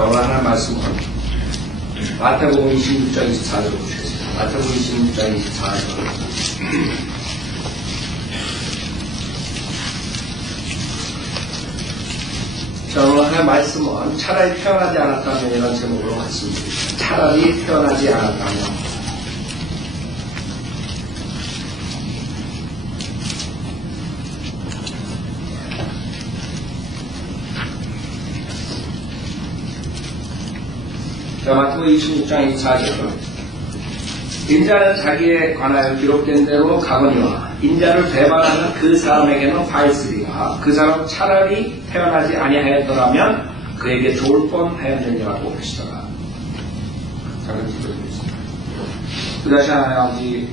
오늘 하나님 말씀은 마태복음 26장 24절을 보시겠습니다. 마태복음 26장 24절. 자, 오늘 하나님 말씀은 차라리 태어나지 않았다면 이런 제목으로 말씀드립니다. 차라리 태어나지 않았다면. 자, 마태복음 26장 24절. 인자는 자기에 관하여 기록된 대로 가거니와 인자를 배반하는 그 사람에게는 파있으리가 그 사람 차라리 태어나지 아니하였더라면 그에게 좋을 뻔하였느니라고 하시더라. 잠깐 기도드리겠습니다. 그 다시 하나님 아버지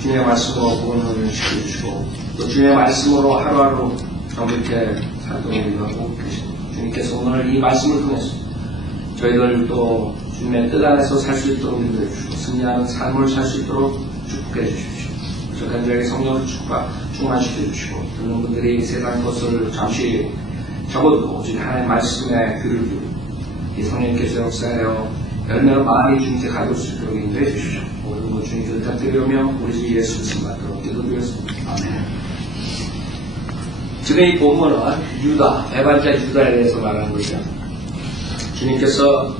주님의 말씀으로 구원을 시켜주시고 또 주님의 말씀으로 하루하루 정직하게 살도록 인도하고 계십니다. 주님께서 오늘 이 말씀을 통해서 저희들 또 주님의 뜻 안에서 살 수 있도록 인도해 주시고 승리하는 삶을 살 수 있도록 축복해 주십시오. 부족한 자에게 성령을 충만시켜 주시고 듣는 분들이 이 세상 것을 잠시 접어두고 주님 하나님의 말씀에 귀를 기울이고 이 성령께서 역사하여 열매로 많이 주님께 가져올 수 있도록 인도해 주십시오. 모든 것 주님께 부탁드리며 우리 주 예수 그리스도 받도록 기도드렸습니다. 아멘. 지금 이 본문은 유다, 배반자 유다에 대해서 말하는 것이죠. 주님께서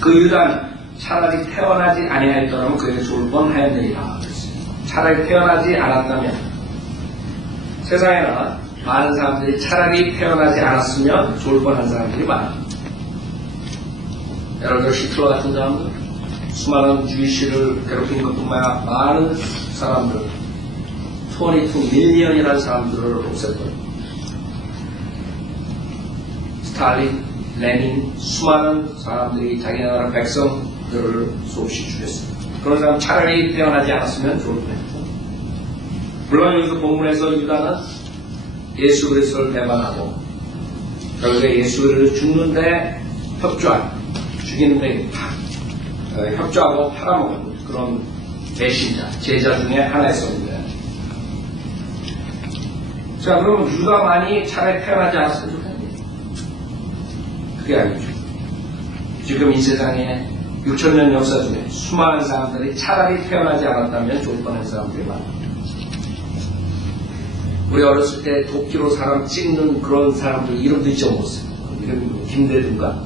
그 유다는 차라리 태어나지 아니하였더라면 그에게 좋을 뻔하였느니라 그랬습니다. 차라리 태어나지 않았다면 세상에는 많은 사람들이 차라리 태어나지 않았으면 좋을 뻔한 사람들이 많아요. 예를 들어 히틀러 같은 사람들, 수많은 주의시를 괴롭힌 것뿐만 아니라 많은 사람들, 22 밀리언이라는 사람들을 없앴거든요. 스탈린, 레닌, 수많은 사람들이 자기 나라 백성들을 수없이 죽였습니다. 그런 사람 차라리 태어나지 않았으면 좋을 뻔했죠. 물론 여기서 본문에서 유다는 예수 그리스도를 배반하고 결국에 예수 그리스도를 죽는데 죽이는데 협조하고 팔아먹은 그런 배신자, 제자 중에 하나였었는데 자, 그럼 유다만이 차라리 태어나지 않았으면 좋겠네요. 그게 아니죠. 지금 이 세상에 6,000년 역사 중에 수많은 사람들이 차라리 태어나지 않았다면 좋을 뻔한 사람들이 많아요. 우리 어렸을 때 도끼로 사람 찍는 그런 사람들 이름도 잊어먹었어요. 이름이 김대중가?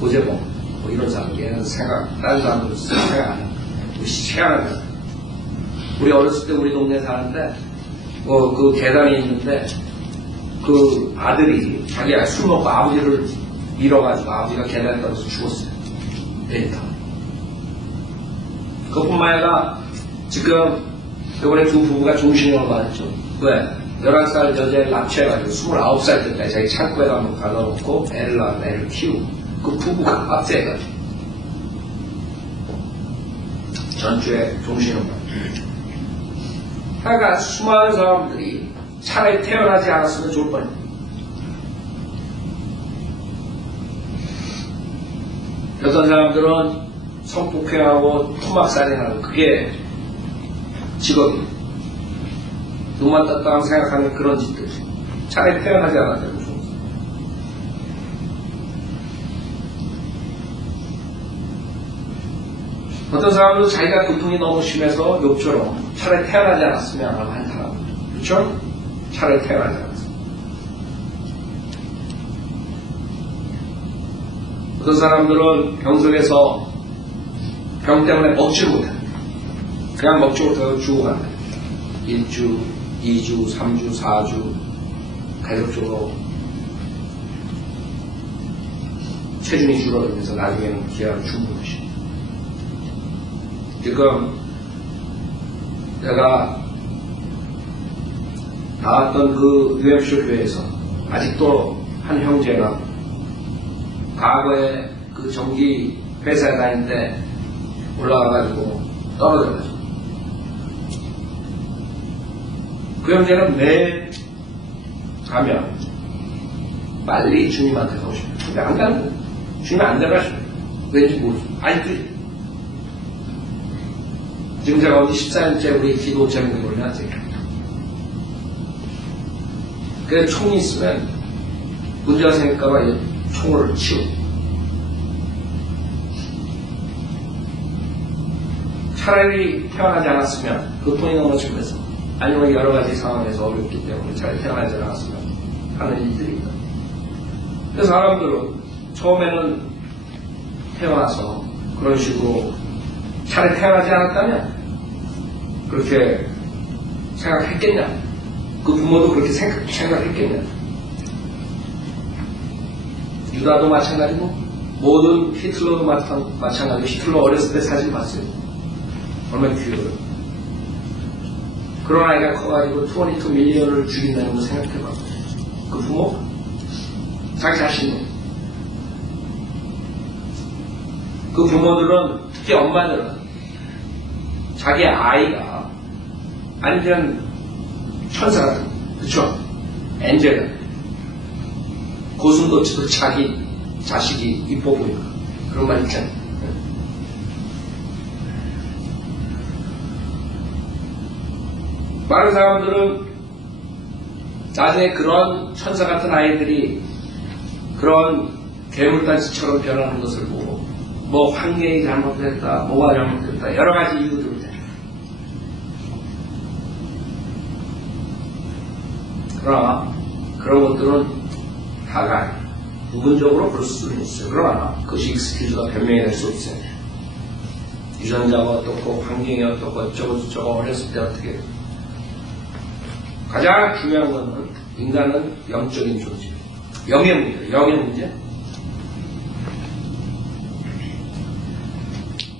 고재봉. 뭐 이런 사람들. 얘는 다른 사람들은 생각 안 해요. 희한하다. 우리 어렸을 때 우리 동네 사는데, 그 계단에 있는데, 그 아들이 자기가 술 먹고 아버지를 밀어가지고 아버지가 계단에 떨어져서 죽었어요. 데이터. 그것뿐만 아니라 지금 이번에 두 부부가 종신형을 받았죠. 왜? 11살 여자를 납치해가지고 29살 때까지 자기 창고에 가둬놓고 애를 낳았는데 애를 키우고 그 부부가 압세해가지고 전주에 종신형을 받았죠. 하여간 수많은 사람들이 차라리 태어나지 않았으면 좋을 뻔했다. 어떤 사람들은 성폭행하고 토막살인하고 그게 직업이에요. 눈만 떴다 생각하는 그런 짓들. 차라리 태어나지 않았다면 좋겠어요. 어떤 사람들은 자기가 고통이 너무 심해서 욕처럼 차라리 태어나지 않았으면 하고 한 사람. 그렇죠? 차라리 태어나지 않았어요. 어떤 사람들은 병 속에서 병 때문에 먹지 못합니다. 그냥 먹지 못하고 죽어간다. 1주, 2주, 3주, 4주 계속적으로 체중이 줄어들면서 나중에는 기아로 죽는 것입니다. 지금 내가 나왔던 그 뉴햄쇼 교회에서 아직도 한 형제가 과거에 그 전기 회사에 다닐 때 올라가가지고 떨어져가지고 그 형제는 매일 가면 빨리 주님한테 가고 싶어요. 근데 안 가는 거예요. 주님 안 데려가시면 왠지 모르죠. 아직도 지금 제가 어디 14년째 우리 기도 제목이 뭐냐 그래서 총이 있으면 문제가 생길까봐 총을 치우고 차라리 태어나지 않았으면 그 돈이 너무 죽면서 아니면 여러 가지 상황에서 어렵기 때문에 차라리 태어나지 않았으면 하는 일들이 있다. 그래서 사람들은 처음에는 태어나서 그런 식으로 차라리 태어나지 않았다면 그렇게 생각했겠냐? 그 부모도 그렇게 생각했겠냐? 유다도 마찬가지고 모든 히틀러도 마찬가지고 히틀러 어렸을 때 사진 봤어요. 얼마나 귀여워요. 그런 아이가 커가지고 22 밀리언을 죽인다는 거 생각해봐. 그 부모? 자기 자신도. 그 부모들은, 특히 엄마들은 자기 아이가 완전 천사 같은, 그쵸? 엔젤 같은. 고슴도치도 자기 자식이 이뻐 보이고. 그런 말 있잖아요. 많은 사람들은 나중에 그런 천사 같은 아이들이 그런 괴물단지처럼 변하는 것을 보고 뭐 환경이 잘못됐다, 뭐가 잘못됐다, 여러 가지 이유들을 대. 그러나 그런 것들은 다가 부분적으로 그럴 수는 있어요. 그러나 그것이 익스큐즈가 변명이 될 수 없어요. 유전자가 어떻고 환경이 어떻고 어쩌고 어렸을 때 어떻게. 가장 중요한 것은 인간은 영적인 존재. 영의 문제, 영의 문제.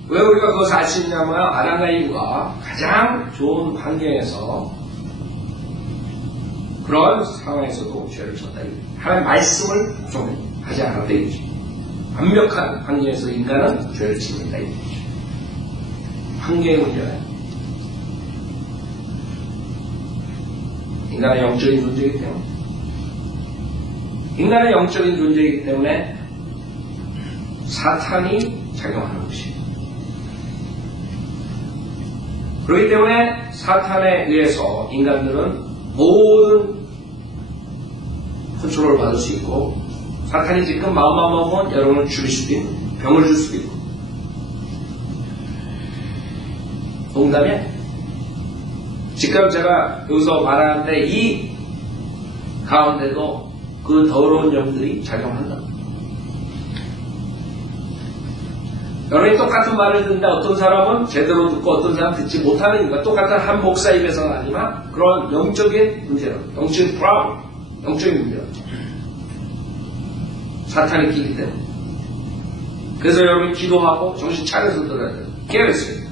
왜 우리가 그것을 알 수 있냐면 아담과 이브가 가장 좋은 환경에서 그런 상황에서도 죄를 졌다. 하나님의 말씀을 복종하지 않았다 이거지. 완벽한 환경에서 인간은 죄를 짓는다 이거지. 환경의 문제예요. 인간은 영적인 존재이기 때문에 인간은 영적인 존재이기 때문에 사탄이 작용하는 것이에요. 그렇기 때문에 사탄에 의해서 인간들은 모든 컨트롤을 받을 수 있고 사탄이 지금 마음만 먹으면 여러분을 죽일 수도 있고 병을 줄 수도 있고 농담이야. 지금 제가 여기서 말하는데 이 가운데도 그 더러운 영들이 작용한다. 여러분이 똑같은 말을 듣는데 어떤 사람은 제대로 듣고 어떤 사람은 듣지 못하는 이유가 똑같은 한 목사 입에서는 아니지만 그런 영적인 문제로, 영적인 프라블, 영적인 문제로 사탄이 끼기 때문에. 그래서 여러분이 기도하고 정신 차려서 들어야 돼요. 깨어있어요.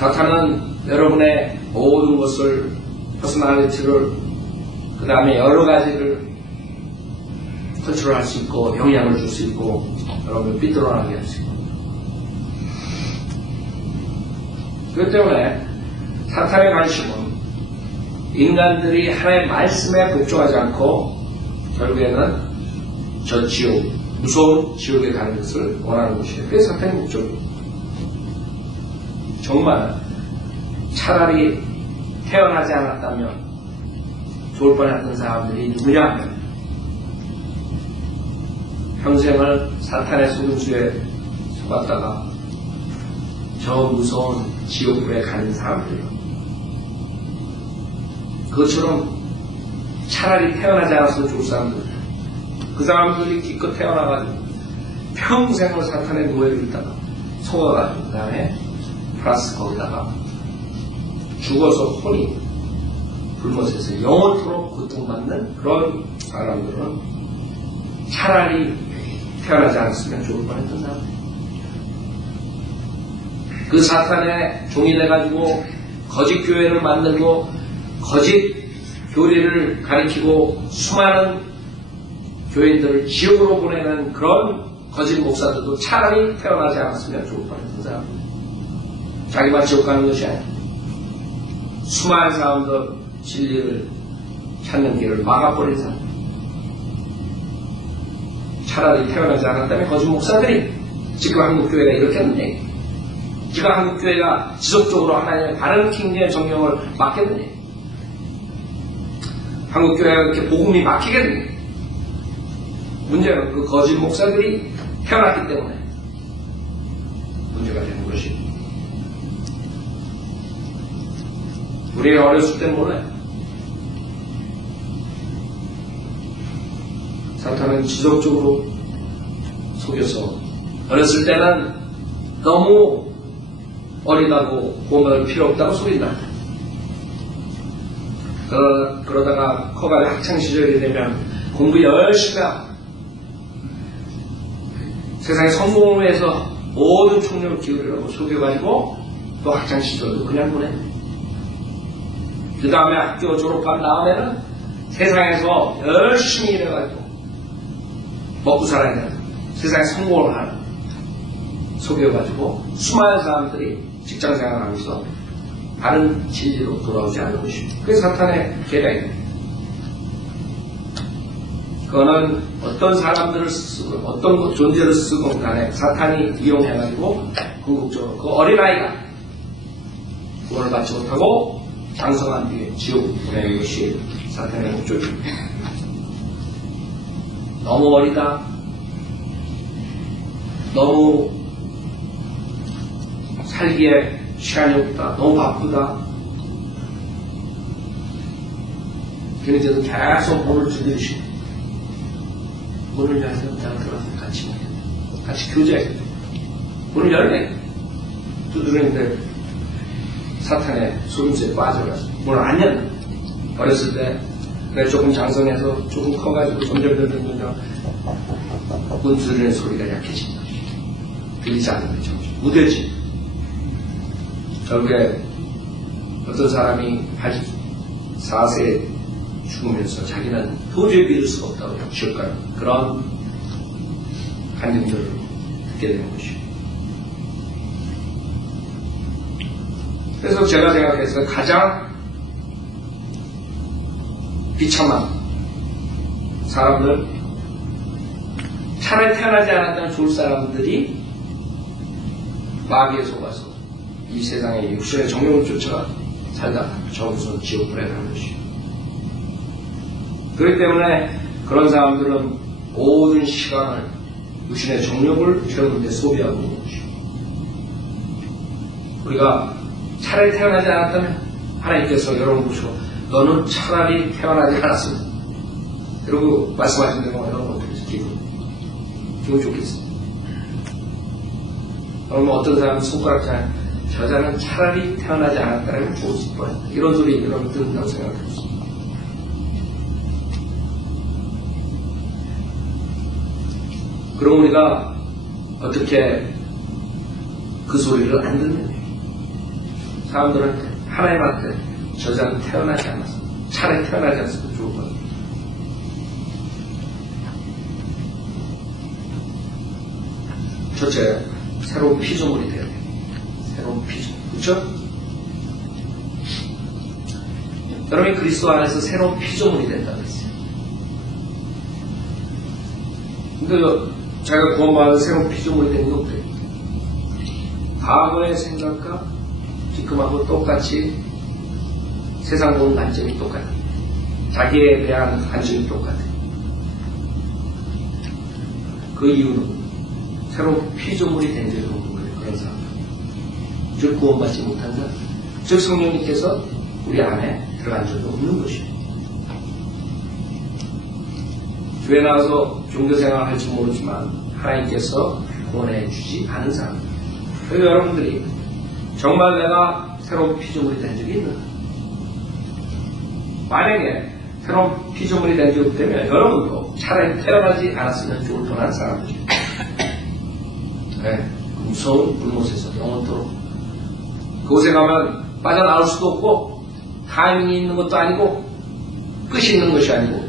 사탄은 여러분의 모든 것을, 퍼스널리티를, 그 다음에 여러 가지를 컨트롤할 수 있고, 영향을 줄 수 있고, 여러분을 삐뚤어나게 할 수 있고. 그렇기 때문에 사탄의 관심은 인간들이 하나님의 말씀에 복종하지 않고, 결국에는 저 지옥, 무서운 지옥에 가는 것을 원하는 것이에요. 그게 사탄의 목적이에요. 정말 차라리 태어나지 않았다면 좋을 뻔했던 사람들이 누구냐 하면 평생을 사탄의 속임수에 속았다가 저 무서운 지옥불에 가는 사람들이에요. 그것처럼 차라리 태어나지 않았으면 좋을 사람들, 그 사람들이 기껏 태어나가지고 평생을 사탄의 노예를 있다가 속아가지고 그 다음에 플러스 거기다가 죽어서 혼이 불못에서 영원토록 고통받는 그런 사람들은 차라리 태어나지 않았으면 좋을 뻔했던 사람. 그 사탄의 종이 돼가지고 거짓 교회를 만들고 거짓 교리를 가리키고 수많은 교인들을 지옥으로 보내는 그런 거짓 목사들도 차라리 태어나지 않았으면 좋을 뻔했던 사람. 자기만 지옥 가는 것이 아니야. 수많은 사람들 진리를 찾는 길을 막아버린 사람. 차라리 태어나지 않았다면 거짓 목사들이 지금 한국교회가 이렇게 했는데, 지금 한국교회가 지속적으로 하나님의 바른 킹제의 정령을 막겠느냐, 한국교회가 이렇게 복음이 막히겠느냐. 문제는 그 거짓 목사들이 태어났기 때문에 문제가 되는 것이. 우리 어렸을 땐 몰라요. 사탄은 지속적으로 속여서 어렸을 때는 너무 어리다고 구원받을 필요 없다고 속인다. 그러다가 커가지고 학창시절이 되면 공부 열심히 하고 세상에 성공을 위해서 모든 총력을 기울이라고 속여가지고 또 학창시절도 그냥 보내. 그 다음에 학교 졸업한 다음에는 세상에서 열심히 일해가지고 먹고 살아야 되는 세상에 성공을 하는 속여가지고 수많은 사람들이 직장생활을 하면서 다른 진리로 돌아오지 않는 것입니다. 그게 사탄의 계략입니다. 그거는 어떤 사람들을 쓰고 어떤 존재를 쓰고 간에 사탄이 이용해가지고 궁극적으로 그 어린아이가 구원을 받지 못하고 장성한 뒤에 지옥 보내는 것이 사탄의 목적입니다. 너무 어리다, 너무 살기에 시간이 없다, 너무 바쁘다. 그래서 계속 문을 두드리시고 문을 열어서 그냥 들어가서 같이 교제해야 돼. 문을 열네. 두드리는데 사탄의 속임수에 빠져가서 문을 안 열네. 어렸을 때 내가 조금 장성해서 조금 커가지고 점점 문 두드리는 소리가 약해진다. 들리지 않는 거죠. 무뎌지. 결국에 어떤 사람이 84세에 죽으면서 자기는 도저히 믿을 수가 없다고 지옥 가는 그런 간증들을 듣게 되는 것이죠. 그래서 제가 생각해서 가장 비참한 사람들, 차라리 태어나지 않았다면 좋을 사람들이 마귀에 속아서 이 세상의 육신의 정욕을 쫓아 살다가 저기서 지옥불에 가는 것이죠. 그렇기 때문에 그런 사람들은 모든 시간을 육신의 정욕을 채우는 데 소비하고 있는 것이죠. 우리가 차라리 태어나지 않았다면 하나님께서 여러분 보시고 너는 차라리 태어나지 않았습니다. 그리고 말씀하신 대로 여러분 어떻게 해서 기분 좋겠습니다. 그러면 어떤 사람은 손가락질 저 자는 차라리 태어나지 않았다면 좋았을 거예요. 이런 소리 여러분 듣는다고 생각해보세요. 그럼 우리가 어떻게 그 소리를 안 듣느냐. 사람들은 하나님한테 저 자는 태어나지 않았어. 차라리 태어나지 않았으면 좋을 거예요. 첫째, 새로운 피조물이 돼야 돼요. 새로운 피조물. 그렇죠? 여러분이 그리스도 안에서 새로운 피조물이 된다고 했어요. 근데 자기가 구원받은 새로운 피조물이 된 게 어때요? 과거의 생각과 지금하고 똑같이 세상 보는 관점이 똑같아요. 자기에 대한 관점이 똑같아요. 그 이유는 새로운 피조물이 된 적이 없는 거예요. 그런 사람들. 즉 구원받지 못한 사람. 즉 성령님께서 우리 안에 들어간 적이 없는 것이에요. 교회 나와서 종교생활 할지 모르지만 하나님께서 구원해 주지 않은 사람들. 그래서 여러분들이 정말 내가 새로운 피조물이 된 적이 있는가? 만약에 새로운 피조물이 된 적이 없다면 여러분도 차라리 태어나지 않았으면 좋을 뻔한 사람들이에요. 네, 무서운 불못에서 영원토록 그곳에 가면 빠져나올 수도 없고 타임이 있는 것도 아니고 끝이 있는 것이 아니고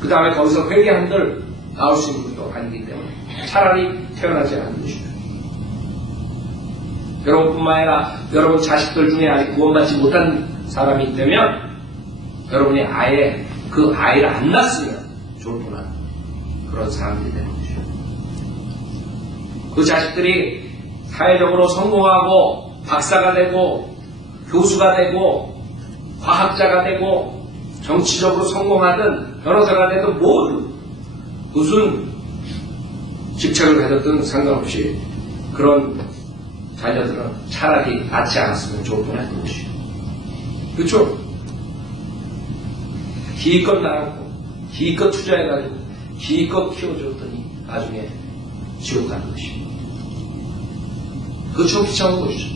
그 다음에 거기서 회개한들 나올 수 있는 것도 아니기 때문에 차라리 태어나지 않는 것입니다. 여러분뿐만 아니라 여러분 자식들 중에 아직 구원받지 못한 사람이 있다면 여러분이 아예 그 아이를 안 낳았으면 좋을 뻔한 그런 사람들이 되는 것이죠. 그 자식들이 사회적으로 성공하고 박사가 되고 교수가 되고 과학자가 되고 정치적으로 성공하든 변호사가 되든 모두 무슨 직책을 가졌든 상관없이 그런 자녀들은 차라리 낳지 않았으면 좋을 뻔했던 것이요. 그렇죠? 기껏 낳았고 기껏 투자해가지고 기껏 키워줬더니 나중에 지옥 가는 것이요. 그것처럼 귀찮은 것이죠.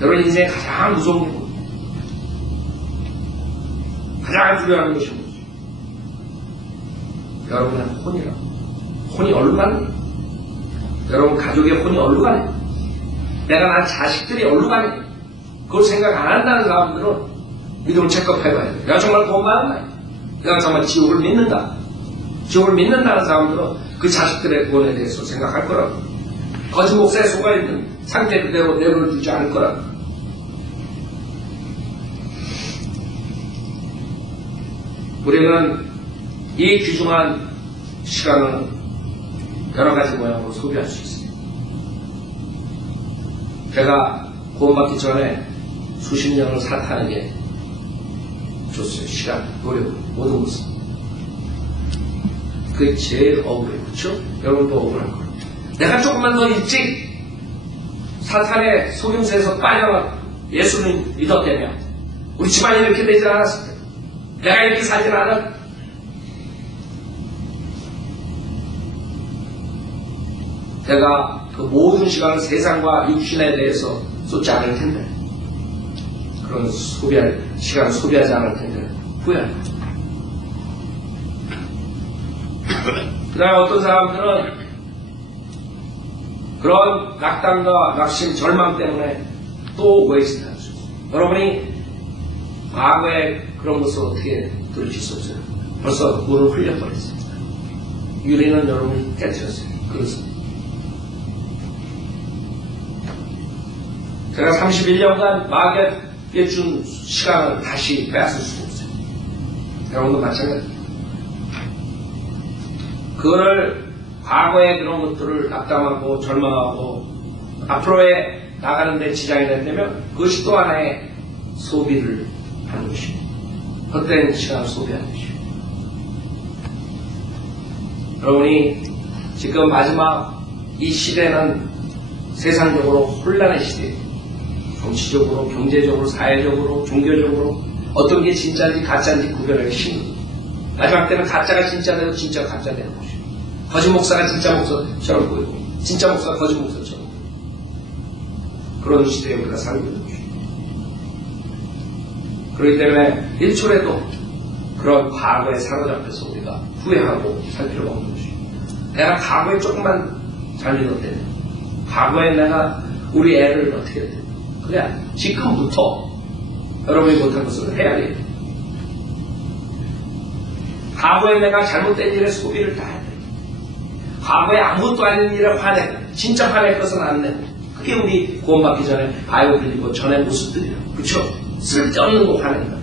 여러분 인생에 가장 무서운 게 뭐예요? 가장 두려워하는 것이 뭐죠? 여러분의 혼이라고. 혼이 어디로 가는 거예요? 여러분 가족의 혼이 어디로 가는 거예요? 내가 낳은 자식들이 어디로 가는 거예요? 그걸 생각 안 한다는 사람들은 믿음을 체크해봐야 돼요. 내가 정말 구원받았나? 내가 정말 지옥을 믿는다. 지옥을 믿는다는 사람들은 그 자식들의 구원에 대해서 생각할 거라고. 거짓 목사에 속아있는 상태 그대로 내버려두지 않을 거라고. 우리는 이 귀중한 시간을 여러 가지 모양으로 소비할 수 있습니다. 제가 구원받기 전에 수십 년을 사탄에게 줬어요. 시간, 노력, 모든 것을. 그게 제일 억울해요. 그렇죠? 여러분도 억울할 거예요. 내가 조금만 더 일찍 사탄의 속임수에서 빠져나 예수를 믿었다면 우리 집안이 이렇게 되지 않았을 거예요. 내가 이렇게 살진 않았. 내가 그 모든 시간을 세상과 육신에 대해서 쏟지 않을 텐데, 그런 소비할 시간을 소비하지 않을 텐데 후회할 거예요. 그 다음에 어떤 사람들은 그런 낙담과 낙심, 절망 때문에 또 웨이스트 할 수 있어요. 여러분이 과거에 그런 것을 어떻게 들으실 수 없어요. 벌써 물을 흘려버렸습니다. 유리는 여러분이 깨뜨렸어요. 그래서 제가 31년간 마귀에 준 시간을 다시 빼앗을 수 없어요. 여러분도 마찬가지입니다. 그거를 과거의 그런 것들을 낙담하고 절망하고 앞으로의 나가는 데 지장이 된다면 그것이 또 하나의 소비를 하는 것입니다. 헛된 시간을 소비하는 것입니다. 여러분이 지금 마지막 이 시대는 세상적으로 혼란의 시대예요. 정치적으로, 경제적으로, 사회적으로, 종교적으로 어떤 게 진짜인지 가짜인지 구별하기 힘듭니다. 마지막 때는 가짜가 진짜 되고 진짜가 가짜 되는 것이죠. 거짓 목사가 진짜 목사처럼 보이고 진짜 목사가 거짓 목사처럼 보이고 그런 시대에 우리가 살고 있는 것이죠. 그렇기 때문에 일초라도 그런 과거에 사로잡혀서 우리가 후회하고 살 필요가 없는 것이죠. 내가 과거에 조금만 잘 믿었대요. 과거에 내가 우리 애를 어떻게 했대요. 그래, 지금부터 여러분이 못한 것을 해야 돼요. 과거에 내가 잘못된 일에 소비를 다 해야 돼요. 과거에 아무것도 아닌 일에 화내고 진짜 화낼 것은 안 내고 그게 우리 구원받기 전에 바이오 빌리고 전의 모습들이에요. 그렇죠? 쓸데없는 거 화내는 거.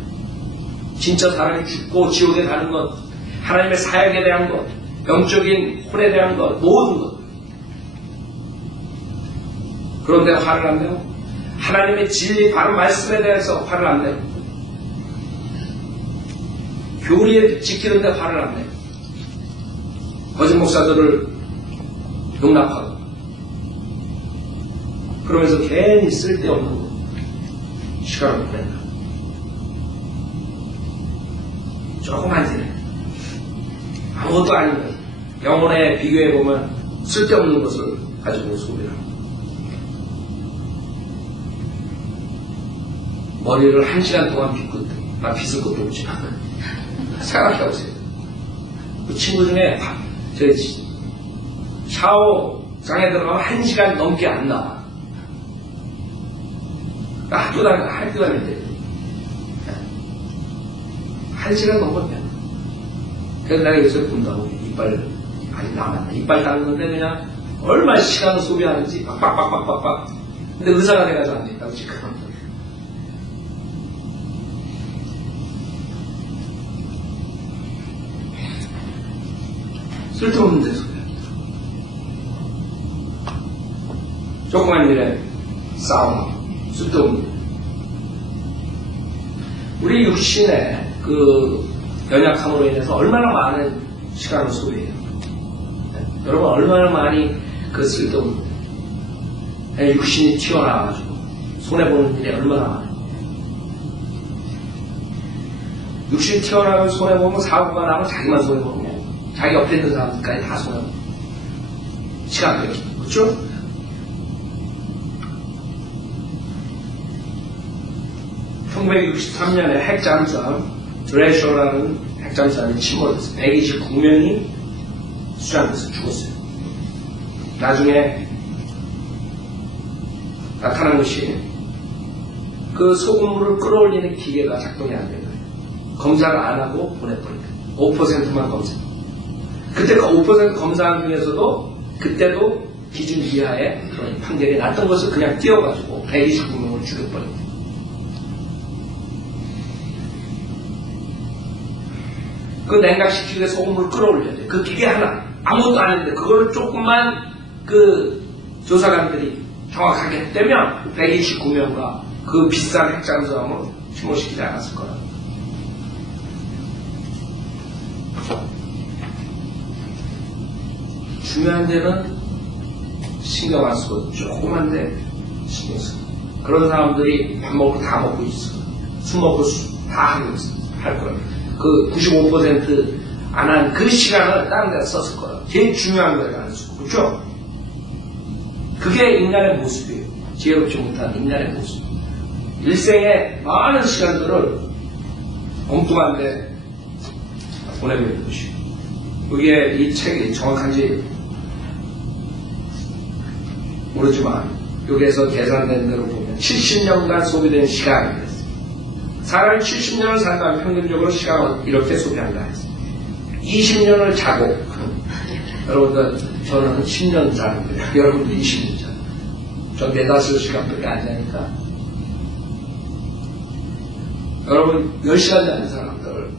진짜 사람이 죽고 지옥에 가는 것, 하나님의 사역에 대한 것, 영적인 혼에 대한 것, 모든 것. 그런데 화를 안 내고 하나님의 진리 바른 말씀에 대해서 화를 안 내고 교리에 지키는데 화를 안 내고 거짓 목사들을 용납하고 그러면서 괜히 쓸데없는 시간을 보낸다. 조그만 일에 아무것도 아닌 것 영혼에 비교해보면 쓸데없는 것을 가지고 소비를 합니다. 머리를 1시간 동안 빗고 나 빗을 것도 없지. 생각해보세요. 그 친구 중에 샤워장에 들어가면 1시간 넘게 안 나와. 학교 다닐 때 1시간 넘었네. 그래서 내가 요새 본다고 이빨 아직 남았네. 이빨 닦는데 그냥 얼마나 시간을 소비하는지 빡빡빡빡빡. 근데 의사가 돼가지고 앉아있다고 지금. 쓸데없는 데 소비합니다. 조그만 일에 싸움, 쓸데없는. 우리 육신의 그 연약함으로 인해서 얼마나 많은 시간을 소비해요. 여러분 얼마나 많이 그 쓸데없는 육신이 튀어나와가지고 손해보는 일이 얼마나 많아요. 육신이 튀어나와서 손해보면 사고가 나면 자기만 손해보는 거예요. 자기 옆에 있는 사람들까지 다 손해보는 거예요. 시간 뺏기. 그렇죠? (1963년에) 핵잠수함 드레셔라는 핵잠수함이 침몰했어요. 129명이 수장돼서 죽었어요. 나중에 나타난 것이 그 소금물을 끌어올리는 기계가 작동이 안 된 거예요. 검사를 안 하고 보내버린 거예요. 5%만 검사. 그때 그 5% 검사한 중에서도 그때도 기준 이하의 그런 판결이 났던 것을 그냥 띄워가지고 129명을 죽여버린 거예요. 그 냉각시키기 위해 소금물을 끌어올려야 돼. 그 기계 하나. 아무것도 안 했는데, 그거를 조금만 그 조사관들이 정확하게 했다면 129명과 그 비싼 핵잠수함을 침몰시키지 않았을 거라. 중요한 데는 신경 안 쓰고, 조그만 데 신경 쓰고. 그런 사람들이 밥 먹고 다 먹고 있어. 술 먹고 다 하고 있어. 할 거예요. 그 95% 안 한 그 시간을 다른 데 썼을 거라. 제일 중요한 거를 안 쓰고. 그렇죠? 그게 인간의 모습이에요. 지혜롭지 못한 인간의 모습. 일생의 많은 시간들을 엉뚱한데 보내버리는 것이에요. 그게 이 책이 정확한지 모르지만 여기에서 계산된 대로 보면 70년간 소비된 시간이 됐어요. 사람이 70년을 산다면 평균적으로 시간을 이렇게 소비한다 했어요. 20년을 자고 여러분들 저는 10년 자는데 여러분들 20년 자요. 전 4-5시간밖에 안 자니까 여러분 10시간 자는 사람들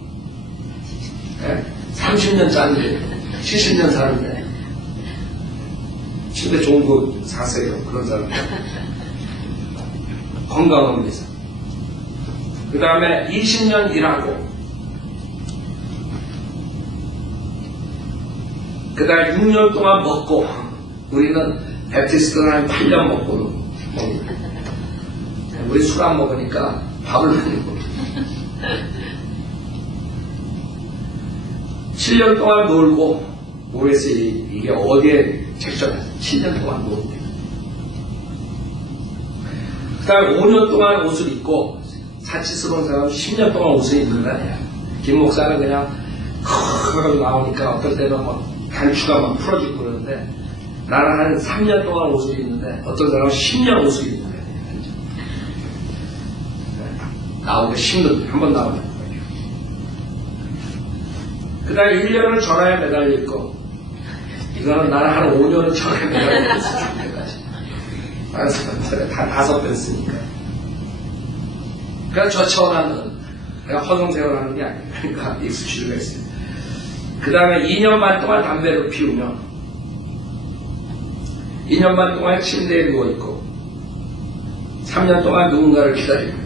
30년 자는데 70년 사는데 침대 좋은 거 사세요. 그런 사람들 건강을 위해서. 그 다음에 20년 일하고 그 다음에 6년 동안 먹고 우리는 베티스트는 한 8년 먹고 우리 술 안 먹으니까 밥을 많이 먹고 7년 동안 놀고 모르겠어요. 이게 어디에 책정해서 7년 동안 놀고 그 다음에 5년 동안 옷을 입고 사치스러운 사람은 10년 동안 옷을 입는 거 아니야. 김 목사는 그냥 크으 나오니까 어떨 때는 막 단추가 막 풀어지고 그러는데 나는 한 3년 동안 옷을 입는데 어떤 사람은 10년 옷을 입는 거야. 나오기 힘든 한 번 나오는 거예요. 그 다음에 1년을 전화에 매달려 있고 이거는 나는 한 5년은 전화에 매달려 있어 죽을 때까지. 다 5번 쓰니까. 그러니까 저처럼 내가 허송세월하는 게 아니에요. 그러니까 익숙치가 있어요. 그 다음에 2년 반 동안 담배를 피우면 2년 반 동안 침대에 누워있고 3년 동안 누군가를 기다리고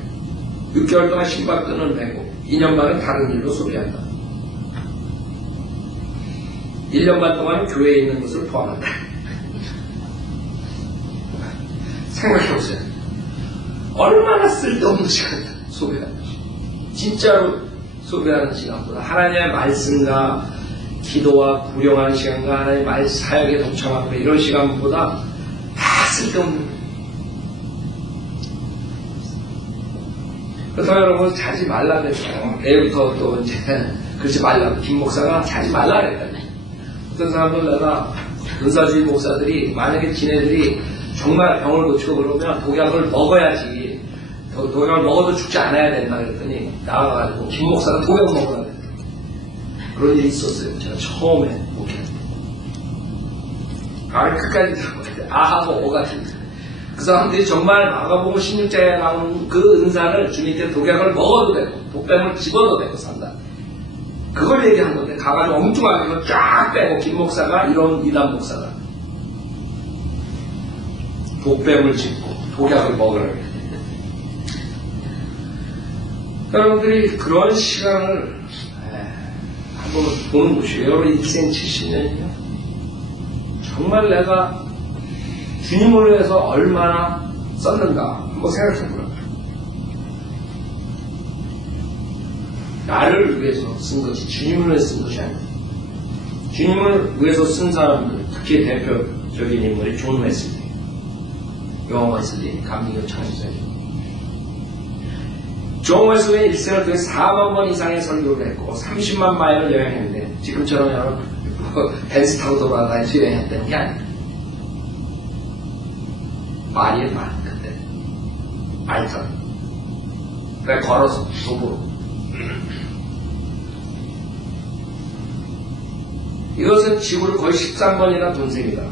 6개월 동안 심박끈을 매고 2년 반은 다른 일로 소비한다. 1년 반 동안 교회에 있는 것을 포함한다. 생각해보세요. 얼마나 쓸데없는 시간 소비하는 것이. 진짜로 소비하는 시간보다 하나님의 말씀과 기도와 구령하는 시간과 하나님의 말씀 사역에 동참하고 이런 시간보다 다 쓸데없는 거예요. 그래서 여러분 자지 말라 그랬어요. 내일부터 또 이제 그러지 말라고 김 목사가 자지 말라 그랬거든요. 어떤 사람들 내가 은사주의 목사들이 만약에 지네들이 정말 병을 고치고 그러면 독약을 먹어야지 독약을 먹어도 죽지 않아야 된다 그랬더니 나와가지고 김 목사가 독약 먹으라 그랬더니 그런 일이 있었어요. 제가 처음에 목회할 때. 끝까지 들어봤는데 아하고 오 같은 그 사람들이 정말 마가복음 16장에 나오는 그 은사를 주님께 독약을 먹어도 되고 독뱀을 집어도 되고 산다. 그걸 얘기한 건데 가가지고 엉뚱하게 쫙 빼고 김 목사가 이런 이단 목사가 독뱀을 짚고 독약을 먹으라고 해요. 여러분들이 그런 시간을 한번 보는 것이에요. 여러분 인생 70년이면 정말 내가 주님을 위해서 얼마나 썼는가 한번 생각해 보라고요. 나를 위해서 쓴 것이 주님을 위해서 쓴 것이 아니에요. 주님을 위해서 쓴 사람들, 특히 대표적인 인물이 존 웨슬리, 요한 웨슬리, 감리교 창시자죠. 존 웨슬리는 일생을 통해 4만 번 이상의 설교를 했고 30만 마일을 여행했는데 지금처럼 여러분 벤츠 타고 돌아다니면서 여행했다는 게 아니에요. 말이 많 그때 많이 타고 그래 걸어서 도보로 이것은 지구를 거의 13번이나 돈 셈이다.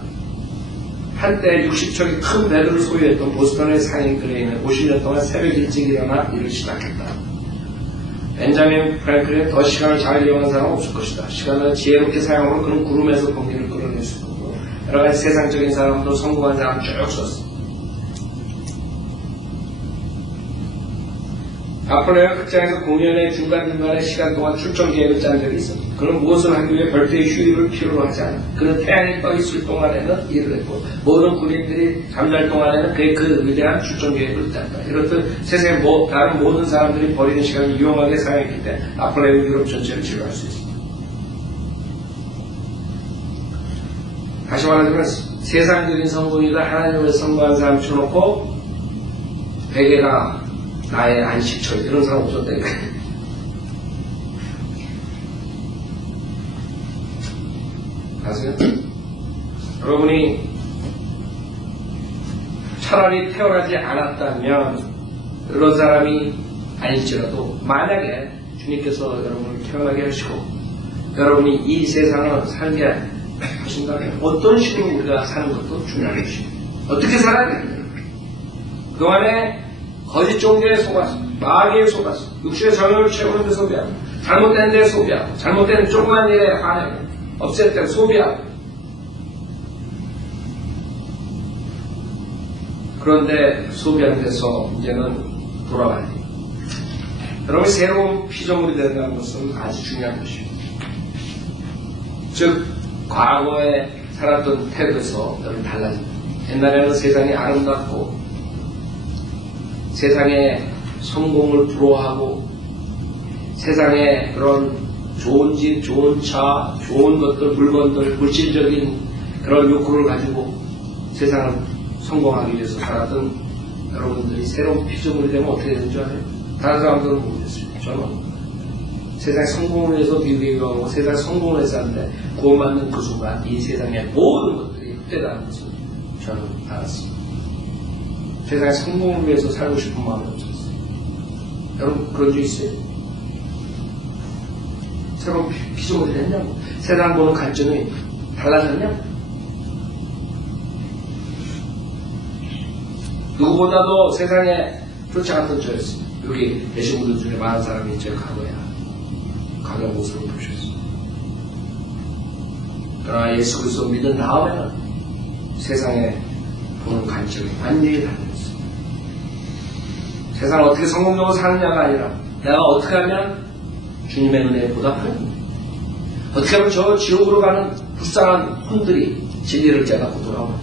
한때 60척의 큰 배들을 소유했던 보스턴의 상인 그레이는 50년 동안 새벽 일찍 일어나 일을 시작했다. 벤자민 프랭클린은 더 시간을 잘 이용한 사람은 없을 것이다. 시간을 지혜롭게 사용하고 그는 구름에서 공기를 끌어낼 수 있고 여러 가지 세상적인 사람도 성공한 사람 쭉 썼어. 아폴로가 극장에서 공연의 중간중간에 시간 동안 출전 계획을 짠 적이 있었다. 그는 무엇을 하기 위해 별도의 휴일을 필요로 하지 않아. 그는 태양이 떠 있을 동안에는 일을 했고 모든 군인들이 잠잘 동안에는 그의 그 위대한 출전 계획을 짰다. 이렇듯 세상의 다른 모든 사람들이 버리는 시간을 유용하게 사용했기 때문에 아폴로의 유럽 전체를 지배할 수 있었다. 다시 말하자면 세상적인 성공이다 하나님을 성공한 사람 쳐놓고 베개가 나의 안식처 이런 사람 없었다니까. 아세요? 여러분이 차라리 태어나지 않았다면 그런 사람이 아닐지라도 만약에 주님께서 여러분을 태어나게 하시고 여러분이 이 세상을 살게 하신다면 어떤 식으로 우리가 사는 것도 중요한 것입니다. 어떻게 살아야 됩니까? 그동안에 거짓 종교에 속아서, 마귀에 속아서, 육신의 정욕을 채우는 데 소비하고, 잘못된 데 소비하고, 잘못된 조그만 일에 반하고, 없앨 소비하고. 그런데 소비하는 데서 이제는 돌아가야 돼요. 여러분이 새로운 피조물이 된다는 것은 아주 중요한 것입니다. 즉, 과거에 살았던 태도에서 여러분 달라집니다. 옛날에는 세상이 아름답고, 세상의 성공을 부러워하고 세상에 그런 좋은 집, 좋은 차, 좋은 것들, 물건들, 물질적인 그런 욕구를 가지고 세상을 성공하기 위해서 살았던 여러분들이 새로운 피조물이 되면 어떻게 되는 줄 알아요? 다른 사람들은 모르겠습니다. 저는 세상의 성공을 위해서 비교하고 세상의 성공을 해서 하는데 구원받는 그 순간 이 세상의 모든 것들이 헛되다는 것을 저는 알았습니다. 세상의 성공을 위해서 살고 싶은 마음이 없었어요. 여러분 그런 적 있어요? 새로운 피조물이 됐냐고? 세상 보는 관점이 달라졌냐고? 누구보다도 세상에 쫓아갔던 저였습니다. 여기 계신 분들 중에 많은 사람이 제 과거 모습을 보셨어요. 그러나 예수 그리스도 믿은 다음에는 세상에 보는 관점이 완전히 달라졌어요. 세상을 어떻게 성공적으로 사느냐가 아니라 내가 어떻게 하면 주님의 은혜에 보답하느냐, 어떻게 하면 저 지옥으로 가는 불쌍한 혼들이 진리를 깨닫고 돌아오느냐,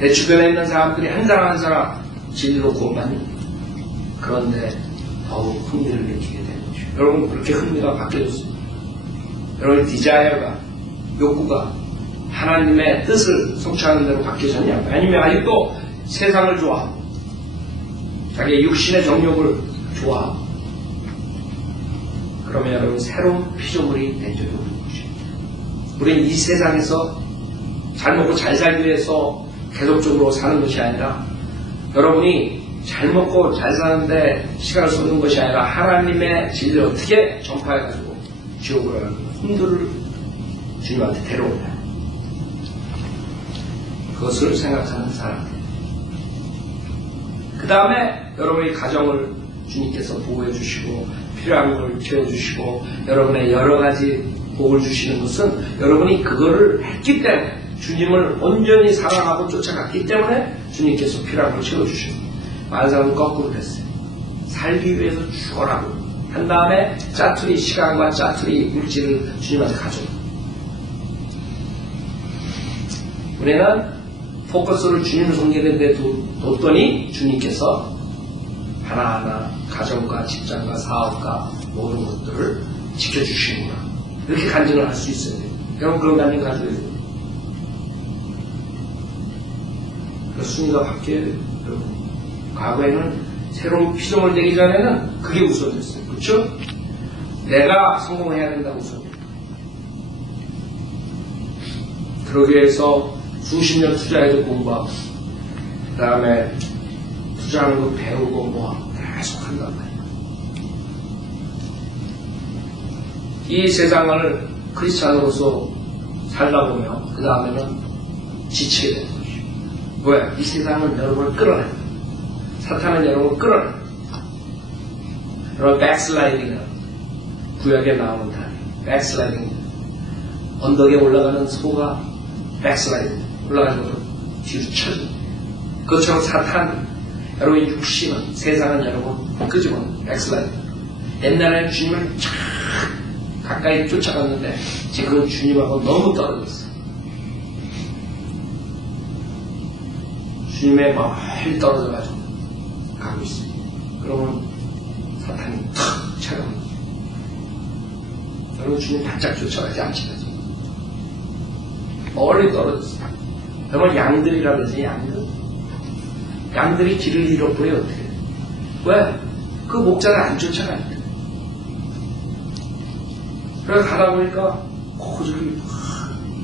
내 주변에 있는 사람들이 한 사람 한 사람 진리로 구원받느냐. 그런데 더욱 흥미를 느끼게 되는 거죠. 여러분 그렇게 흥미가 바뀌어졌습니다. 여러분 디자이어가, 욕구가 하나님의 뜻을 성취하는 대로 바뀌어졌냐, 아니면 아직도 세상을 좋아하고 자기의 육신의 정욕을 좋아하고, 그러면 여러분 새로운 피조물이 된 적이 없는 것입니다. 우리는 이 세상에서 잘 먹고 잘 살기 위해서 계속적으로 사는 것이 아니라 여러분이 잘 먹고 잘 사는데 시간을 쏟는 것이 아니라 하나님의 진리를 어떻게 전파해가지고 지옥으로 가는 혼들을 주님한테 데려오냐, 그것을 생각하는 사람. 그 다음에 여러분의 가정을 주님께서 보호해 주시고 필요한 걸 채워주시고 여러분의 여러 가지 복을 주시는 것은 여러분이 그거를 했기 때문에, 주님을 온전히 사랑하고 쫓아갔기 때문에 주님께서 필요한 걸 채워주시고, 많은 사람은 거꾸로 됐어요. 살기 위해서 죽어라고 한 다음에 짜투리 시간과 짜투리 물질을 주님한테 가져요. 우리는 포커스를 주님을 섬기는 데 뒀더니 주님께서 하나하나 가정과 직장과 사업과 모든 것들을 지켜주시는구나. 이렇게 간증을 할 수 있어야 돼요. 여러분 그런 간증 가져야 돼요. 순위가 바뀌어야 돼요. 여러분. 과거에는 새로운 피조물 되기 전에는 그게 우선이었어요. 그렇죠? 내가 성공해야 된다고 우선이에요. 그러기 위해서 수십 년 투자해서 공부하고 그 다음에 투자하는 거 배우고 뭐 계속 한단 말이에요. 이 세상을 크리스찬으로서 살다 보면 그 다음에는 지치게 되는 것이죠. 왜? 이 세상은 여러분을 끌어내요. 사탄은 여러분을 끌어내요. 여러분 백슬라이딩은 구약에 나오는 단어. 백슬라이딩. 언덕에 올라가는 소가 백슬라이딩. 올라가는 것도 뒤로 쳐져. 그것처럼 사탄, 여러분의 육신은, 세상은 여러분 끄집어 백슬라이딩. 옛날에는 주님을 쫙 가까이 쫓아갔는데 지금은 주님하고 너무 떨어졌어. 주님의 멀리 떨어져가지고 가고 있어요. 그러면 사탄이 탁 찾아옵니다. 여러분 주님 바짝 쫓아가지 않지까지 멀리 떨어졌어요. 여러분 양들이라고 그러지 양들? 양들이 길을 잃어버려 어떻게 해요? 왜? 그 목자를 안 쫓아가니까. 그래서 가다 보니까 저기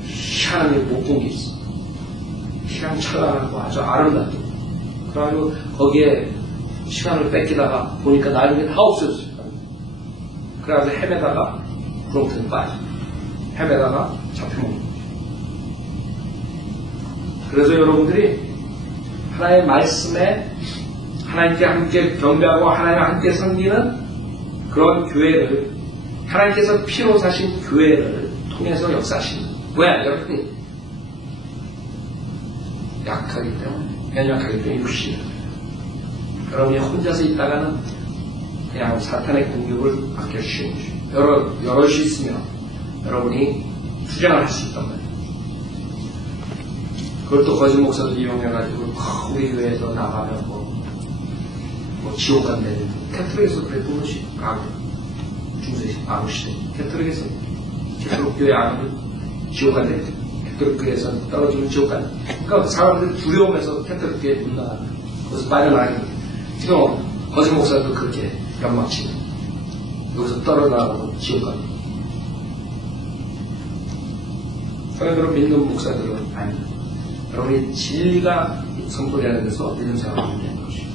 희한하게 못 본 게 있어. 희랑찬란하고 아주 아름답고. 그래가지고 거기에 시간을 뺏기다가 보니까 나중에 다 없어졌어요. 그래가지고 헤매다가 구렁텅이 빠져. 헤매다가 잡혀먹는 거죠. 그래서 여러분들이 하나님의 말씀에 하나님께 함께 경배하고 하나님과 함께 섬기는 그런 교회를 하나님께서 피로 사신 교회를 통해서 역사하시는 거예요. 왜? 여러분이 약하기 때문에 연약하기 때문에 육신이 여러분이 혼자서 있다가는 그냥 사탄의 공격을 받기 쉬운 거죠. 여럿이 있으면 여러분이 투쟁을 할 수 있단 말이에요. 그걸 또 거짓 목사들 이용해가지고 우리 교회에서 나가면 뭐 지옥 간다는 캐톨릭에서 그랬던 것이 과거 중세 아무 시대 캐톨릭에서 캐톨릭 교회 안으로 지옥 간다는 캐톨릭 교회에서 떨어지면 지옥 간다. 그러니까 사람들이 두려움에서 캐톨릭 교회에 못 나가는 거기서 빠져나가는 거예요. 지금 거짓 목사도 그렇게 연막치고 여기서 떨어나가고 지옥 간다. 성경으로 믿는 목사들은 아닙니다. 여러분이 진리가 선포되는 데서 믿음 생활을 되는 것이죠.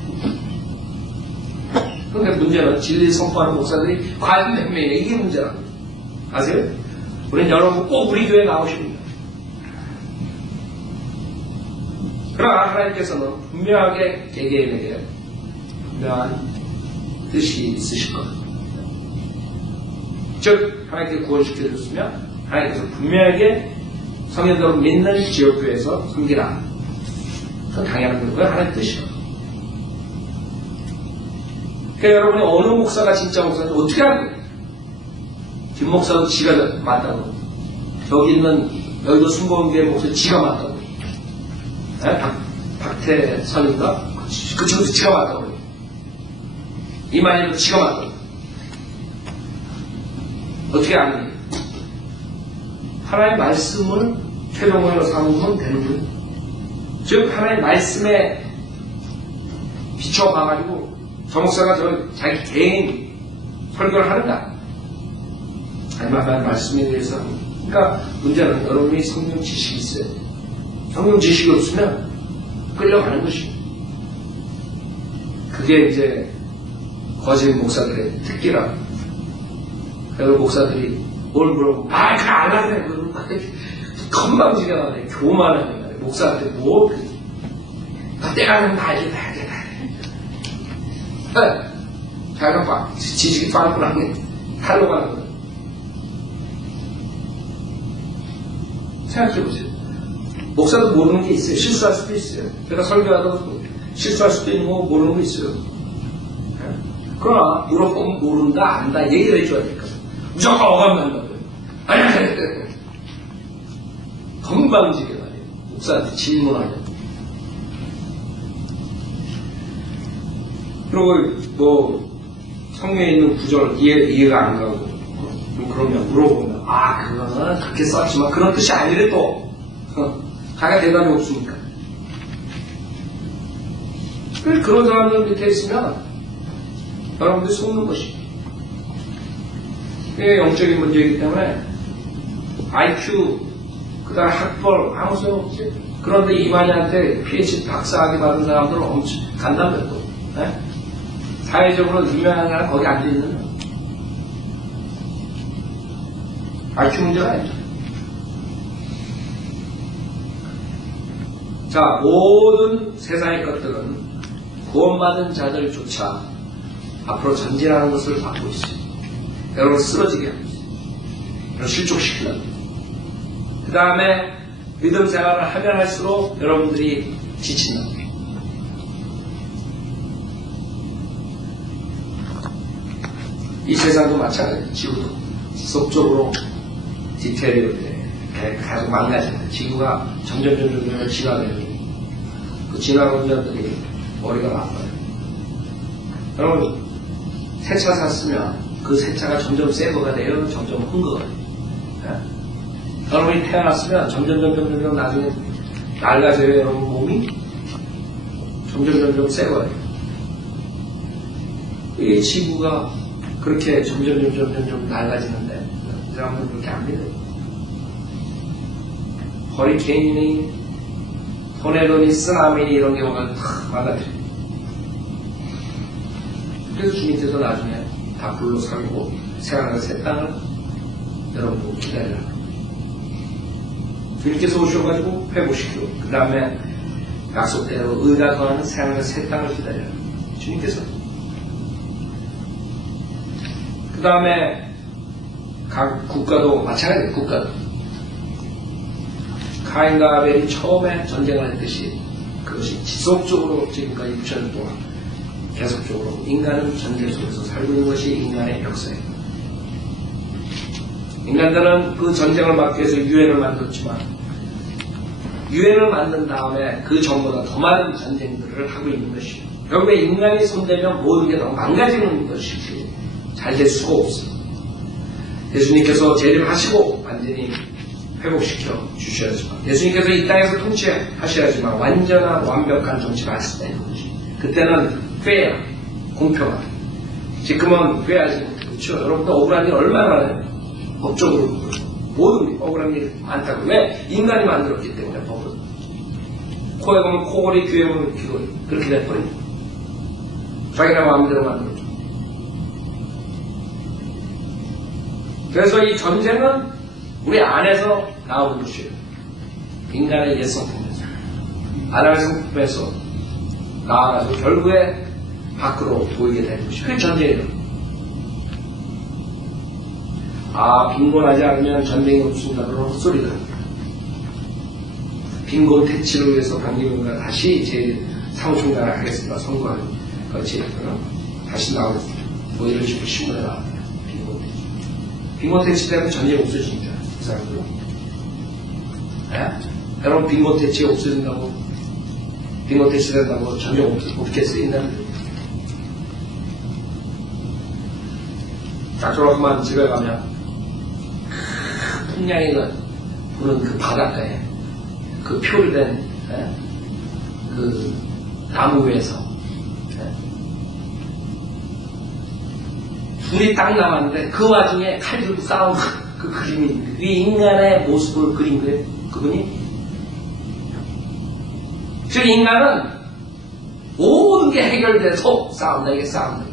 그런데 문제는 진리 선포하는 목사들이 과연 몇 명이냐 이게 문제라고. 아세요? 우리는 여러분 꼭 우리 교회에 나오십니다. 그러나 하나님께서는 분명하게 개개인에게 분명한 뜻이 있으실 겁니다. 즉 하나님께 구원시켜줬으면 하나님께서 분명하게 성현들을 믿는 지역교회에서 섬기라. 그건 당연한 거예요. 하나님의 뜻이에요. 그러니까 여러분이 어느 목사가 진짜 목사인지 어떻게 하는 거예요? 김 목사도 지가 맞다고. 여기 있는 여의도 순복음교회 목사 지가 맞다고. 네? 박태선인가? 그 친구도 지가 맞다고. 이만희도 지가 맞다고. 어떻게 아는 거예요? 하나님의 말씀을 최종으로 삼으면 되는 거예요. 즉 하나님의 말씀에 비춰봐가지고 저 목사가 자기 개인 설교를 하는가? 아니면 하나님의 말씀에 대해서 그러니까 문제는 여러분이 성경 지식이 있어요. 성경 지식이 없으면 끌려가는 것이에요. 그게 이제 거짓 목사들의 특기라고. 그래서 목사들이 뭘 물어보고 그거 알라네 그러면 건방지게 나네 교만하게 나네 목사한테 뭐 때가 되면 다 알게 자기가 지식이 빠르고 나면 탈로 가는 거예요. 생각해보세요. 목사도 모르는 게 있어요. 실수할 수도 있어요. 제가 설교하다가 실수할 수도 있는 거 모르는 거 있어요. 그러나 물어보면 모른다, 안다 얘기를 해줘야 될까. 무조건 어감난다고요. 아니, 건방지게 말이에요. 목사한테 질문하냐고. 그리고 뭐 성경에 있는 구절 이해가 안 가고 그러면 물어보면 그거는 그렇게 썼지만 그런 뜻이 아니래도 자기가 대답이 없으니까. 그런 사람들 밑에 있으면 여러분들이 속는 것이 이게 영적인 문제이기 때문에 IQ 그 다음에 학벌 아무 소용없지. 그런데 이만희한테 PhD 박사학위 받은 사람들은 엄청 간단해 또. 네? 사회적으로 유명한 사람 거기 앉아있는 IQ 문제가 아니죠. 자, 모든 세상의 것들은 구원받은 자들조차 앞으로 전진하는 것을 받고 있어요. 여러분 쓰러지게 하고 있어요. 여러분 실족시키려고. 그 다음에 믿음 생활을 하면 할수록 여러분들이 지친다. 이 세상도 마찬가지예요. 지구도 지속적으로 디테일이 계속 망가진다. 지구가 점점 진화되는 그 진화론자들이 머리가 나빠요. 여러분 새 차 샀으면 그 새 차가 점점 새 거가 돼요. 점점 큰 거가 돼요. 네? 여러분이 태어났으면 점점 나중에 낡아져요. 여러분 몸이 점점 새 거가 돼요. 이 지구가 그렇게 점점 낡아지는데 이 사람들은 그렇게 안 믿어요. 허리케인이, 토네도니, 쓰나미 이런 게 오면 탁 망가뜨려요. 그래서 주님께서 나중에 다 불로 살고 새하늘과 새 땅을 여러분 기다리라. 주님께서 오셔가지고 회복시키고 그 다음에 약속대로 의가 거하는 새하늘과 새 땅을 기다리라. 주님께서 그 다음에 각 국가도 마찬가지예요. 국가도 가인과 아벨이 처음에 전쟁을 했듯이 그것이 지속적으로 지금까지 6천 동안 계속적으로 인간은 전쟁 속에서 살고 있는 것이 인간의 역사예요. 인간들은 그 전쟁을 막기 위해서 유엔을 만들었지만 유엔을 만든 다음에 그 전보다 더 많은 전쟁들을 하고 있는 것이에요. 결국에 인간이 손대면 모든 게 더 망가지는 것이지 잘 될 수가 없어요. 예수님께서 재림을 하시고 완전히 회복시켜 주셔야지만 예수님께서 이 땅에서 통치하셔야지만 완전한 완벽한 정치가 할 수가 있는 것이 그때는 페어 공평하게 지금은 페어하지 못해 그렇죠. 여러분도 억울한 일 얼마나 많아요. 법적으로 모든 억울한 일이 많다고. 왜? 인간이 만들었기 때문에 법을 코에 보면 코골이 귀에 보면 귀골이 그렇게 돼버리고 자기네 마음대로 만들었죠. 그래서 이 전쟁은 우리 안에서 나오는 것이에요. 인간의 옛 성품에서 아담의 성품에서 나와가지고 결국에 밖으로 보이게 되는 것이 그게 전쟁이에요. 빈곤하지 않으면 전쟁이 없습니다. 그런 헛소리다. 빈곤 퇴치를 위해서 강기문과 다시 제 사무총장을 하겠습니다. 선거하는 것이 다시 나오겠습니다. 뭐 이런 식으로 신문에 나옵니다. 빈곤 퇴치 때문에 전쟁이 없어집니다. 그 사람들은. 네? 여러분 빈곤 퇴치 없어진다고 빈곤 퇴치 된다고 전쟁 없겠어요? 있나요? 저렇게만 집에 가면 풍량이 부는 그 바닷가에 그 표류된 그 나무 위에서 둘이 딱 남았는데 그 와중에 칼 들고 싸우는 그 그림이 그 인간의 모습을 그린 거예요. 그분이 즉 인간은 모든 게 해결돼서 싸운다. 이게 싸운다.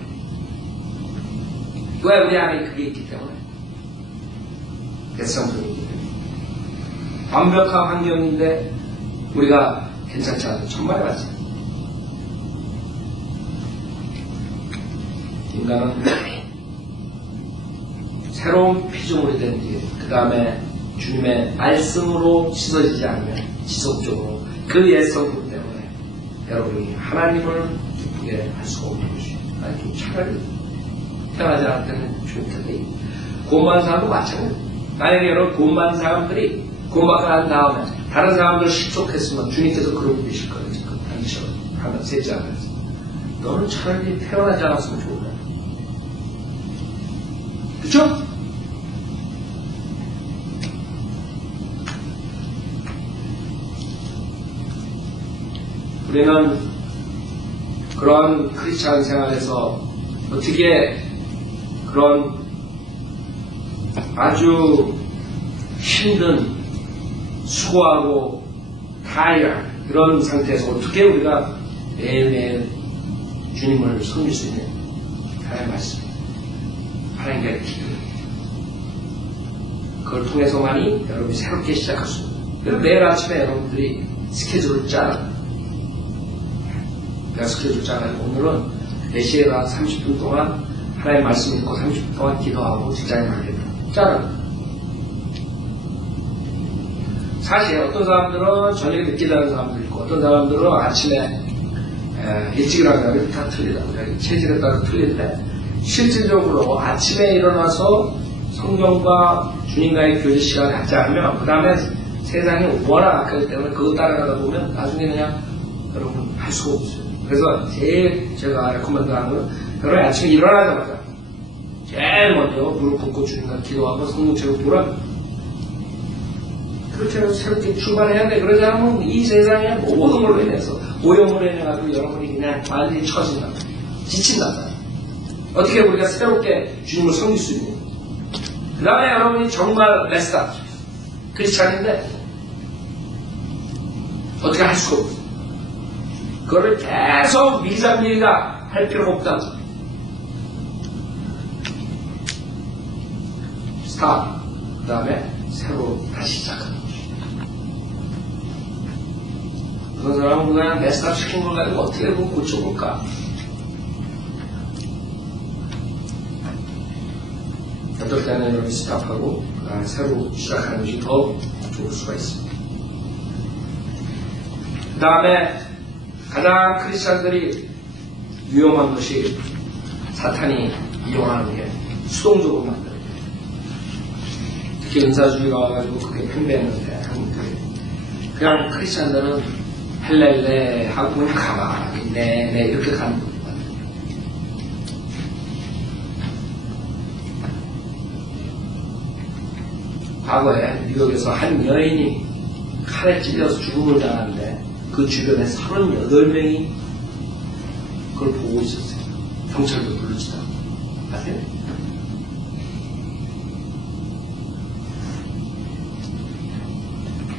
왜? 우리 안에 그게 있기 때문에 대성적이기 때문에 완벽한 환경인데 우리가 괜찮지 않아요. 천만에 맞지. 인간은 새로운 피조물이 된 뒤에 그 다음에 주님의 말씀으로 씻어지지 않으면 지속적으로 그 옛 성품 때문에 여러분이 하나님을 기쁘게 할 수가 없는 것이에요. 아니 좀 차라리 태어나지 않을 때는 죽을 텐데 구원받은 사람도 마찬가지예요. 만약에 여러분 구원받은 사람들이 구원받고 난 다음에 다른 사람들 실족했으면 주님께서 그러고 계실 거예요. 지금 당신 하나 셋째 하면서 너는 차라리 태어나지 않았으면 좋을 거야. 그쵸? 우리는 그런 크리스찬 생활에서 어떻게 그런 아주 힘든 수고하고 타이어 이런 상태에서 어떻게 우리가 매일매일 주님을 섬길 수 있는 하나님의 말씀, 하나님의 기도 그걸 통해서만이 여러분이 새롭게 시작할 수 있습니다. 그래서 매일 아침에 여러분들이 스케줄을 짜라. 내가 스케줄 짜가지고 오늘은 4시에 가 30분 동안 하나님의 말씀 읽고 30분 동안 기도하고 직장에 가겠다. 짜라. 사실 어떤 사람들은 저녁에 늦게 자는 사람도 있고 어떤 사람들은 아침에 일찍 일어나는 다 틀리다고. 체질에 따라 틀린데 실질적으로 아침에 일어나서 성경과 주님과의 교제 시간을 갖지 않으면 그 다음에 세상이 워낙 악하기 때문에 그거 따라가다 보면 나중에 그냥 여러분 할 수가 없어요. 그래서 제일 제가 레코멘드하는 건 여러분 아침에 일어나자마자 제일 먼저 무릎 꿇고 주님과 기도하고 성경책을 보라. 그렇게 해서 새롭게 출발해야 돼. 그러지 않으면 이 세상의 모든 걸로 인해서 오염으로 인해가지고 여러분이 그냥 완전히 처진다. 지친다. 어떻게 우리가 새롭게 주님을 섬길 수 있는 그 다음에 여러분이 정말 메스다 크리스찬인데 어떻게 할 수가 없어. 그거를 계속 미리가 할 필요가 없다. 스탑. 그 다음에 새로 다시 시작하는 거죠. 그런 사람은 그냥 메스탑 시킨 걸 가지고 어떻게 고쳐볼까? 어떨 때는 여러분이 스탑하고 그 다음에 새로 시작하는 것이 더 좋을 수가 있습니다. 그 다음에 가장 크리스찬들이 위험한 것이 사탄이 이용하는 게 수동적으로 만드는 거예요. 특히 은사주의가 와가지고 그게 팽배했는데 한국들이 그냥 크리스찬들은 헬렐레 하고 그냥 가만히 네 이렇게 가는 거예요. 과거에 미국에서 한 여인이 칼에 찔려서 죽음을 당하는데 그 주변에 38명이 그걸 보고 있었어요. 경찰도 부르지도 않고. 아세요?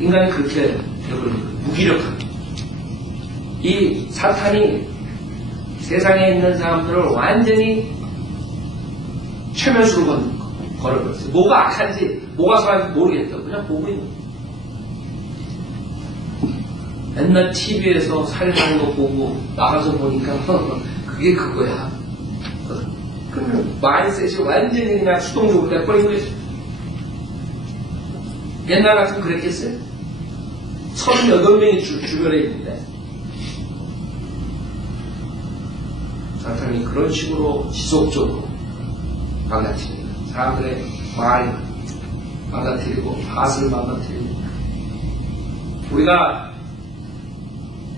인간이 그렇게 되어버린 거예요. 무기력한 거예요. 이 사탄이 세상에 있는 사람들을 완전히 최면수로 걸어버렸어요. 뭐가 악한지, 뭐가 선한지 모르겠다고 그냥 보고 있는 거예요. 맨날 TV에서 살인하는 거 보고 나가서 보니까 그게 그거야. 그러면 마인셋이 완전히 그냥 수동적으로 돼버린 거죠. 옛날 같으면 그랬겠어요? 38명이 주변에 있는데 사탄이 그런 식으로 지속적으로 망가뜨립니다. 사람들의 말을 망가뜨리고 밭을 망가뜨리고 우리가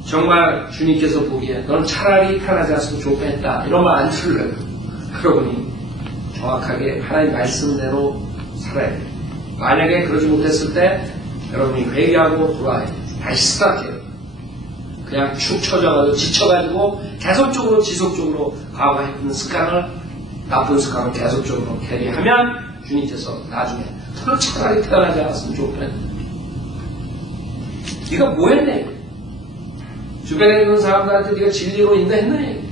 정말 주님께서 보기에 너는 차라리 편하지 않았으면 좋겠다 이런 말 안 들려요. 여러분이 정확하게 하나님 말씀대로 살아야 돼요. 만약에 그러지 못했을 때 여러분이 회개하고 돌아와야 돼요. 다시 스타트해요. 그냥 축 처져가지고 지쳐가지고 계속적으로 지속적으로 과거에 있는 습관을 나쁜 습관을 계속적으로 캐리하면 주님께서 나중에 너는 차라리 태어나지 않았으면 좋겠다. 네가 뭐 했네? 주변에 있는 사람들한테 네가 진리로 인도했느니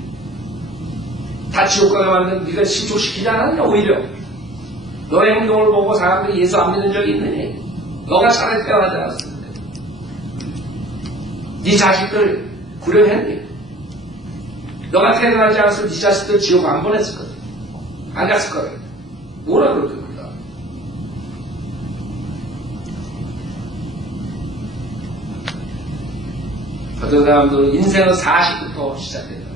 다 지옥 가게 만든 네가 실족시키지 않았냐 오히려 너의 행동을 보고 사람들이 예수 안 믿는 적이 있느니 너가 차라리 태어나지 않았습니다. 네 자식들 구령했니? 너가 태어나지 않았으면 네 자식들 지옥 안 보냈을 거야. 안 갔을 거야. 뭐라 그럴 겁니다. 어떤 사람들은 인생은 40부터 시작된다.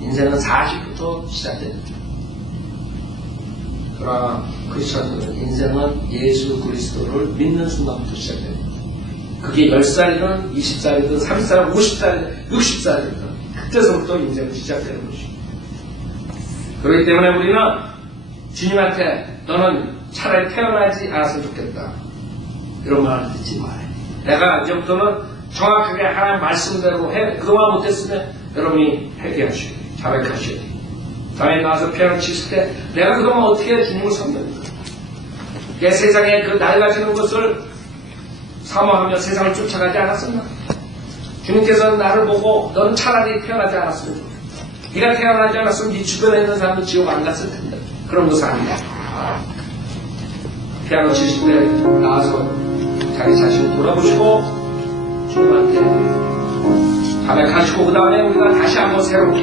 인생은 40부터 시작된다. 그러나 크리스천들은 인생은 예수 그리스도를 믿는 순간부터 시작됩니다. 그게 10살이든 20살이든 30살, 50살이든 60살이든 그때서부터 인생은 시작되는 것입니다. 그렇기 때문에 우리는 주님한테 너는 차라리 태어나지 않았으면 좋겠다. 이런 말을 듣지 말아요. 내가 이제부터는 정확하게 하나님 말씀대로 해. 그동안 못했으면 여러분이 회개하셔야 돼요. 자백하셔야 돼요. 당연히 나와서 피아노 치실 때 내가 그동안 어떻게 주님을 섬겼는가. 내 세상에 그 낡아지는 것을 사모하며 세상을 쫓아가지 않았었나? 주님께서는 나를 보고 너는 차라리 태어나지 않았으면 좋겠다. 네가 태어나지 않았으면 네 주변에 있는 사람도 지옥 안 갔을 텐데. 그런 것은 아니다. 피아노 치실 때 나와서 자기 자신을 돌아보시고 주님한테 자백하시고 그 다음에 우리가 다시 한번 새롭게